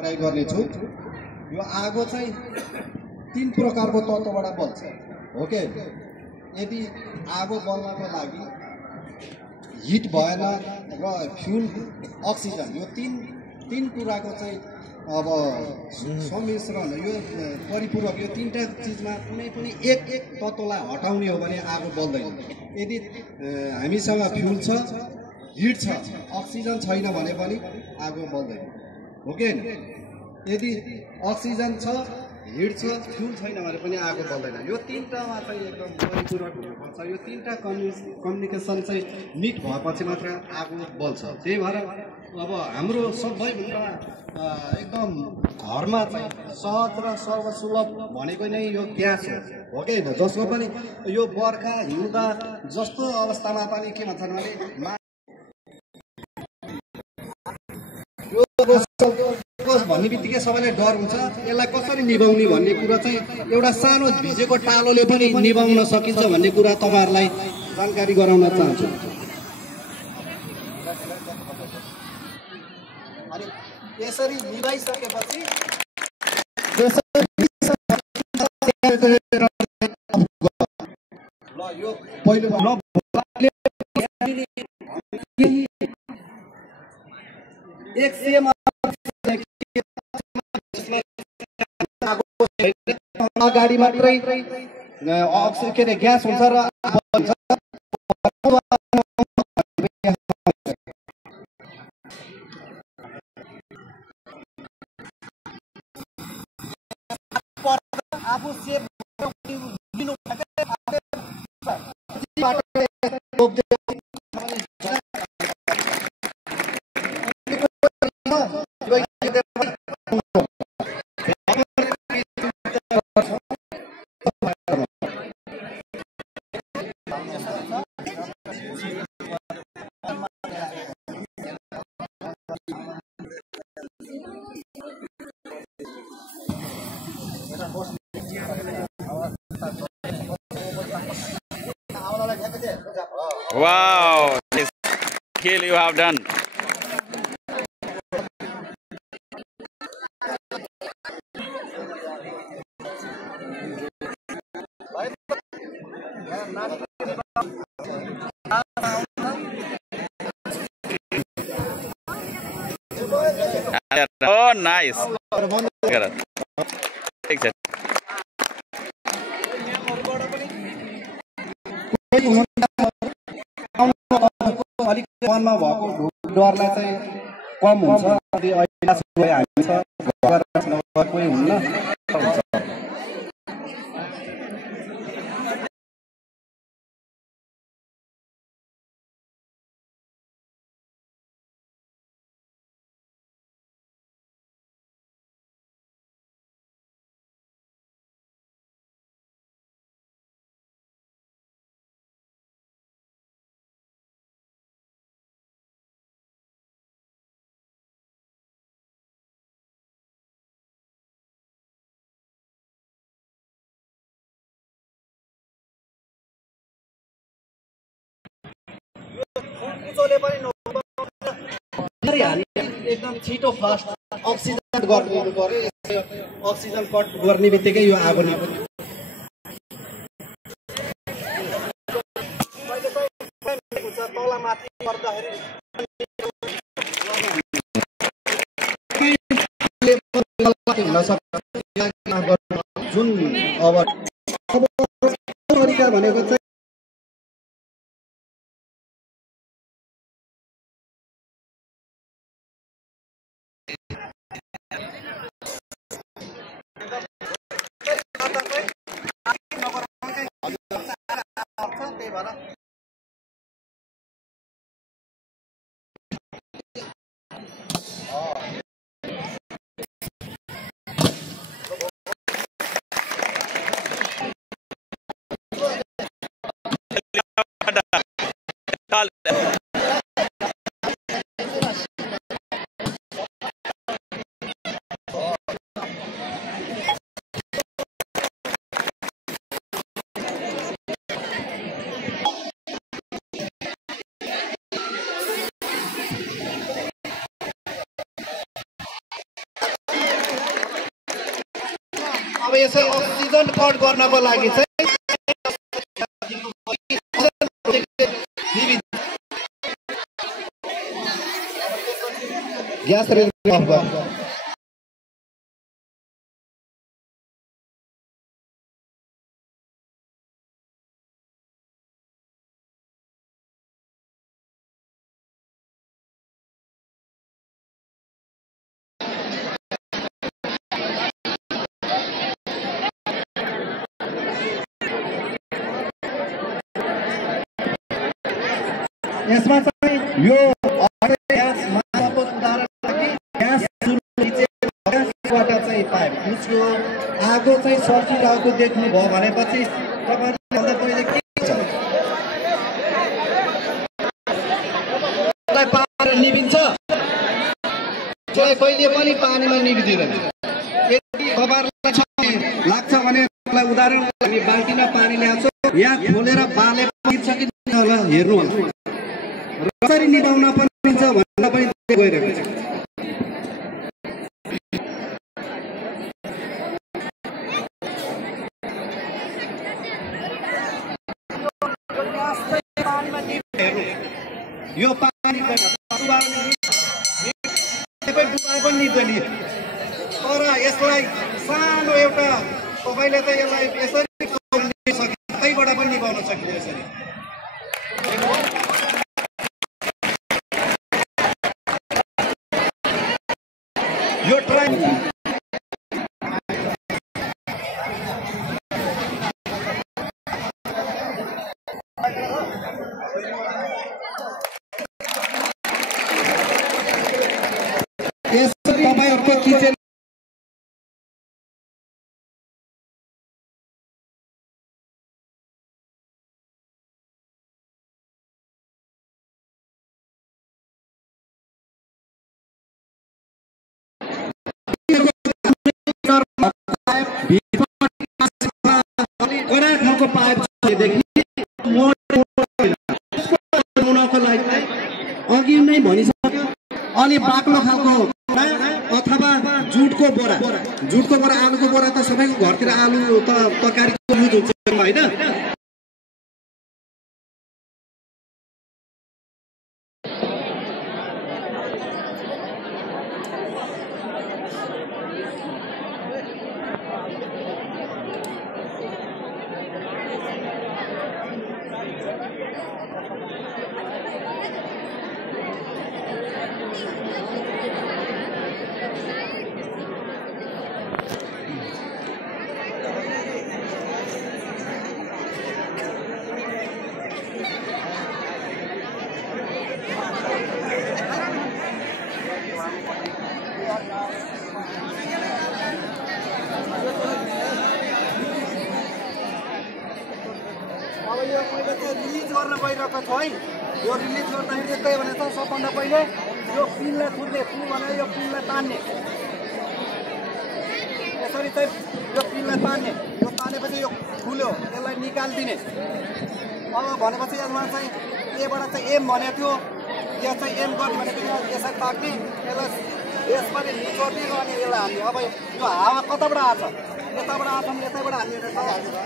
प्रयोग गर्नेछु। यो आगो चाहिँ 3 प्रकारको तत्त्वबाट बल्छ। ओके, यदि आगो बल्नको लागि हिट भएन र फ्युल अक्सिजन यो तीन कुराको चाहिँ अब सम्मिश्रण यो परिपूरक यो 3टा चिजमा कुनै पनि एक तत्त्वलाई हटाउने हो भने आगो बल्दैन। यदि हामीसँग फ्युल छ, हिट छ, अक्सिजन छैन भने पनि आगो बल्दैन। हो कि हैन? यदि अक्सिजन छ, हिट छ, फ्युल छैन भने पनि आगो बल्दैन। यो 3टामा चाहिँ एकदम परिपूरक हुनुपर्छ। यो 3टा कम्युनिकेसन चाहिँ मिट भएपछि मात्र आगो बल्छ। त्यही भएर अब हाम्रो सबैभन्दा एकदम घरमा चाहिँ सहज र सर्वसुलभ भनेको नै यो ग्यास हो कि हैन? जसको पनि यो बर्खा हिउँदा जस्तो अवस्थामा पनि के भन्छन् भने भन्ने बित्तिकै सबैलाई डर हुन्छ। यसलाई कसरी निभाउने भन्ने कुरा चाहिँ एउटा सानो भिजेको टालोले पनि निभाउन सकिन्छ भन्ने कुरा तपाईहरुलाई जानकारी गराउन चाहन्छु। अनि यसरी निभाइसकेपछि ल यो पहिलो अगाडि मात्रै अक्सिजन के अरे ग्यास हुन्छ र आफू सेफ दिनु Wow, this skill you have done. Oh, nice. अलिक मनमा भएको डरलाई चाहिँ कम हुन्छ। अहिले हामी छ कोही हुन्न एकदम छिटो फास्ट अक्सिजन गर्ने पर्यो। अक्सिजन कट गर्ने बित्तिकै यो आगो निभ्यो। तल माथि गर्दाखेरि हुन सक्छ। जुन अब तरिका भनेको चाहिँ अब यसै अक्सिजन कट गर्नको लागि चाहिँ ग्यास रेगुलेटर अफ गर्नु यसमा चाहिँ यो ग्यास माछाको उदाहरण लागि ग्यास ग्यासबाट चाहिँ पाइप उसको आगो चाहिँ सल्किरहेको देख्नुभयो भनेपछि तपाईँले भन्दा पहिले के छ पानी निभिन्छ कहिले पनि पानीमा निभिँदैन यदि तपाईँहरूलाई लाग्छ भने उदाहरण हामी बाल्टीमा पानी ल्याउँछौँ यहाँ खोलेर बाले निभ्छ कि होला हेर्नु होला कसरी निभाउन पनि मिल्छ भनेर पनि गइरहेको छ यो पानी डुबाए पनि निभ्दैन तर यसलाई सानो एउटा तपाईँले त यसलाई यसरी कतैबाट पनि निभाउन सकिन्छ यसरी यो ट्राई यसरी तपाईहरुको किचन को पाइप अघि नै भनिसक्यो अलि बाक्लो खालको अथवा जुटको बोरा आलुको बोरा त सबैको घरतिर आलु त तरकारीको युज हुन्छ हैन रिलीज गर्न गइरहेको छ है यो रिलीज गर्दाखेरि यस्तै भने त सबभन्दा पहिले यो पिनलाई खुल्ने पिन भने यो पिनलाई तान्ने यसरी चाहिँ यो पिनलाई तान्ने यो तानेपछि यो खुल्यो यसलाई निकाल्दिने अब भनेपछि यसमा चाहिँ एबाट चाहिँ एम भनेको थियो यहाँ चाहिँ एम गर्ने भनेको यसरी ताक्ने यसलाई यसबाट निचोड्ने र अनि यसलाई हाल्ने अब यो हावा कताबाट आछ यताबाट आछ भने यतैबाट हाल्ने